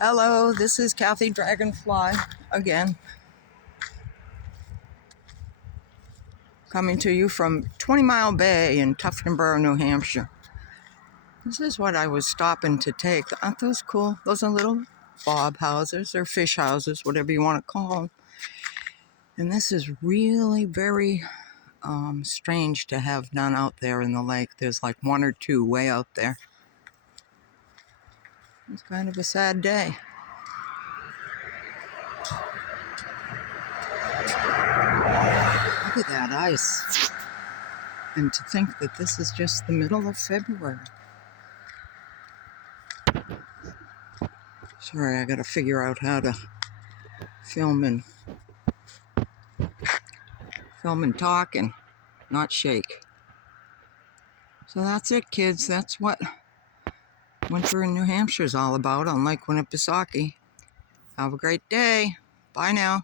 Hello, this is Kathy Dragonfly again, coming to you from 20 Mile Bay in Tuftonboro, New Hampshire. This is what I was stopping to take. Aren't those cool? Those are little bob houses or fish houses, whatever you want to call them. And this is really very strange to have none out there in the lake. There's like one or two way out there. It's kind of a sad day. Look at that ice. And to think that this is just the middle of February. Sorry, I gotta figure out how to film and talk and not shake. So that's it, kids. That's what winter in New Hampshire is all about on Lake Winnipesaukee. Have a great day. Bye now.